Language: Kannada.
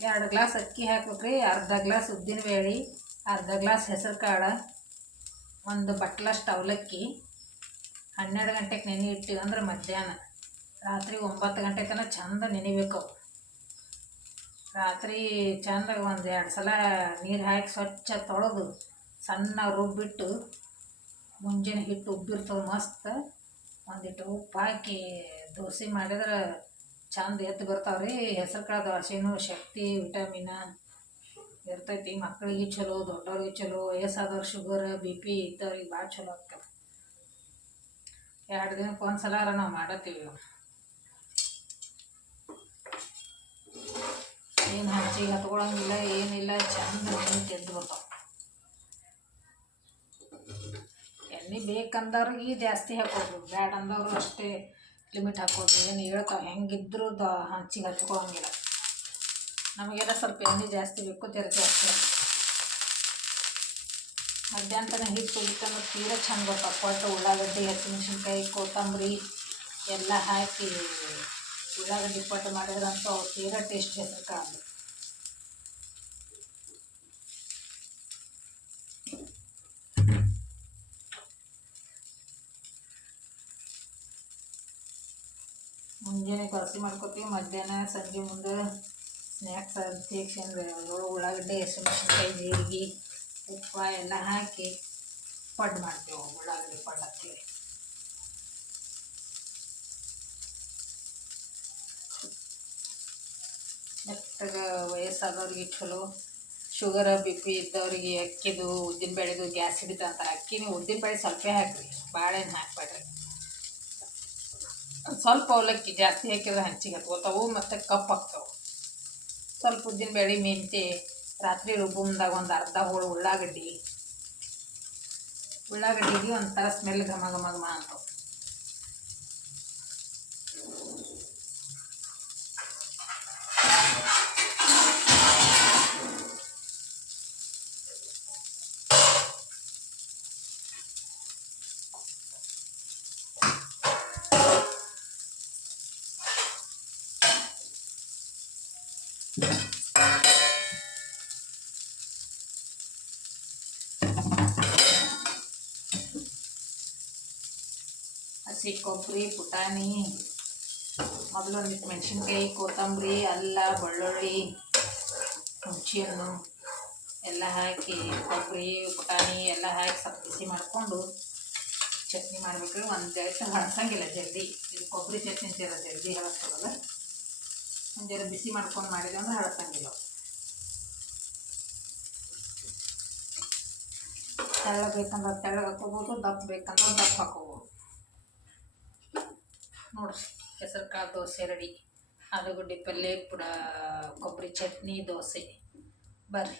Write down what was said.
ಎರಡು ಗ್ಲಾಸ್ ಅಕ್ಕಿ ಹಾಕ್ಬೇಕ್ರಿ, ಅರ್ಧ ಗ್ಲಾಸ್ ಉದ್ದಿನ ಬೇಳೆ, ಅರ್ಧ ಗ್ಲಾಸ್ ಹೆಸರು ಕಾಳು, ಒಂದು ಬಟ್ಲಷ್ಟು ಅವಲಕ್ಕಿ ಹನ್ನೆರಡು ಗಂಟೆಗೆ ನೆನೆ ಇಟ್ಟಿವಂದ್ರೆ ಮಧ್ಯಾಹ್ನ. ರಾತ್ರಿ ಒಂಬತ್ತು ಗಂಟೆ ತನಕ ಚಂದ ನೆನಿಬೇಕು ರಾತ್ರಿ ಚಂದ ಒಂದು ಎರಡು ಸಲ ನೀರು ಹಾಕಿ ಸ್ವಚ್ಛ ತೊಳೆದು, ಸಣ್ಣ ರುಬ್ಬಿಟ್ಟು, ಮುಂಜಾನೆ ಹಿಟ್ಟು ಉಬ್ಬಿರ್ತದೆ ಮಸ್ತ್, ಒಂದಿಟ್ಟು ಉಪ್ಪು ಹಾಕಿ ದೋಸೆ ಮಾಡಿದ್ರೆ ಚಂದ ಎದ್ದು ಬರ್ತಾವ್ರಿ. ಹೆಸರು ಕಾಳು ದೋಸೆನೂ ಶಕ್ತಿ, ವಿಟಮಿನ ಇರ್ತೈತಿ. ಮಕ್ಕಳಿಗೆ ಚಲೋ, ದೊಡ್ಡವ್ರಿಗೆ ಚಲೋ, ವಯಸ್ಸಾದವ್ರು ಶುಗರ್, ಬಿ ಪಿ ಇದ್ದವ್ರಿಗೆ ಭಾಳ ಚಲೋ ಆಗ್ತದೆ. ಎರಡು ದಿನಕ್ಕೆ ಒಂದು ಸಲ ನಾವು ಮಾಡತ್ತೀವಿ. ಏನು ಹಂಚಿಗೆ ಹತ್ಕೊಳಂಗಿಲ್ಲ, ಏನಿಲ್ಲ ಚಂದ ಎದ್ದು ಬರ್ತಾವೆ ಎಣ್ಣೆ ಬೇಕಂದವ್ರಿಗೆ ಜಾಸ್ತಿ ಹಾಕೋದು ಬ್ಯಾಡ ಅಂದವರು ಅಷ್ಟೇ. ಲಿಮಿಟ್ ಹಾಕೋದು, ಏನು ಹೇಳ್ತಾವೆ ಹೆಂಗಿದ್ರು ದ ಹಂಚಿಗೆ ಹಚ್ಕೊಳಂಗಿಲ್ಲ ನಮಗೆಲ್ಲ ಸ್ವಲ್ಪ ಎಣ್ಣೆ ಜಾಸ್ತಿ ಬೇಕು, ತೆರೆ ಜಾಸ್ತಿ ಮಧ್ಯಾಹ್ನ ಹಿಟ್ಟು ಉಳಿತಂದ್ರೆ ತೀರಾ ಚೆಂದ ಬರ್ತಾವೆ ಕೊಟ್ಟು ಉಳ್ಳಾಗಡ್ಡಿ ಹಸಿಮೆಣ್ಸಿನ್ಕಾಯಿ ಕೊತ್ತಂಬರಿ ಎಲ್ಲ ಹಾಕಿ ಉಳ್ಳಾಗಡ್ಡಿ ಪಟ್ಟು ಮಾಡಿದ್ರಂತೂ ಅವು ತೀರಾ ಟೇಸ್ಟ್ ಹೆಸರು ಕಾಳು ಮುಂಜಾನೆ ಕಲಸಿ ಮಾಡ್ಕೊತೀವಿ. ಮಧ್ಯಾಹ್ನ ಸಂಜೆ ಮುಂದೆ ಸ್ನ್ಯಾಕ್ಸ್ ಅಂತ ಏಳು ಉಳ್ಳಾಗಡ್ಡೆ, ಹಸಿಮೆಣ್ಸಿನ್ಕಾಯಿ, ಜೀರಿಗೆ, ಉಪ್ಪು ಎಲ್ಲ ಹಾಕಿ ಪಡ್ ಮಾಡ್ತೇವೆ ಉಳ್ಳಾಗಡ್ಡೆ ಪಡ್ ಹಾಕ್ತೀವಿ ಮೆತ್ತಗೆ ವಯಸ್ಸಾದವ್ರಿಗೆ ಚಲೋ. ಶುಗರ್, ಬಿ ಪಿ ಇದ್ದವ್ರಿಗೆ ಅಕ್ಕಿದು ಉದ್ದಿನ ಬೇಳೆದು ಗ್ಯಾಸ್ ಹಿಡಿತ ಅಂತಾರೆ ಅಕ್ಕಿನ ಉದ್ದಿನ ಬೇಳೆ ಸ್ವಲ್ಪ ಹಾಕಿರಿ. ಭಾಳ ಹಾಕ್ಬೇಡ್ರಿ. ಸ್ವಲ್ಪ ಅವಲಕ್ಕಿ ಜಾಸ್ತಿ ಹಾಕಿದ್ರೆ ಹಂಚಿಗೆ ಹತ್ಕೋತಾವು ಮತ್ತು ಕಪ್ಪು ಆಗ್ತಾವೆ ಸ್ವಲ್ಪ ಉದ್ದಿನ ಬೇಳೆ ಮೆಂತೆ ರಾತ್ರಿ ರುಬ್ಬುಮ್ದಾಗ ಒಂದು ಅರ್ಧ ಹೋಳು ಉಳ್ಳಾಗಡ್ಡಿ. ಉಳ್ಳಾಗಡ್ಡಿಗೆ ಒಂಥರ ಸ್ಮೆಲ್ ಘಮ ಘಮ ಘಮ ಅಂತವು. ಹಸಿ ಕೊಬ್ಬರಿ, ಪುಟಾಣಿ, ಮೊದಲು ಒಂದಿಟ್ಟು ಮೆಣಸಿನ್ಕಾಯಿ, ಕೊತ್ತಂಬರಿ, ಅಲ್ಲ, ಬೆಳ್ಳುಳ್ಳಿ ಹುಣಸೆಹಣ್ಣು ಎಲ್ಲ ಹಾಕಿ, ಕೊಬ್ಬರಿ, ಪುಟಾಣಿ ಎಲ್ಲ ಹಾಕಿ ಸ್ವಲ್ಪ ಬಿಸಿ ಮಾಡಿಕೊಂಡು ಚಟ್ನಿ ಮಾಡ್ಬೇಕ್ರಿ. ಒಂದು ಜರ ಹಳಸಂಗಿಲ್ಲ ಜಲ್ದಿ. ಇದು ಕೊಬ್ಬರಿ ಚಟ್ನಿ ಜರ ಜಲ್ದಿ ಒಂದು ಜರ ಬಿಸಿ ಮಾಡ್ಕೊಂಡು ಮಾಡಿದೆ ಅಂದ್ರೆ ಹಳಸಂಗಿಲ್ಲ ತೆಳ್ಳ ಬೇಕಂದ್ರೆ ತೆಳ್ಳಗೆ ಹಾಕೋಬೋದು, ದಪ್ಪ ಬೇಕಂದ್ರೆ ದಪ್ಪ ಹಾಕೋಬೋದು. ನೋಡ್ರಿ ಹೆಸರು ಕಾಳು ದೋಸೆ ರೆಡಿ. ಆಲೂಗಡ್ಡೆ ಪಲ್ಯ ಪುಡ, ಕೊಬ್ಬರಿ ಚಟ್ನಿ ದೋಸೆ. ಬರ್ರಿ.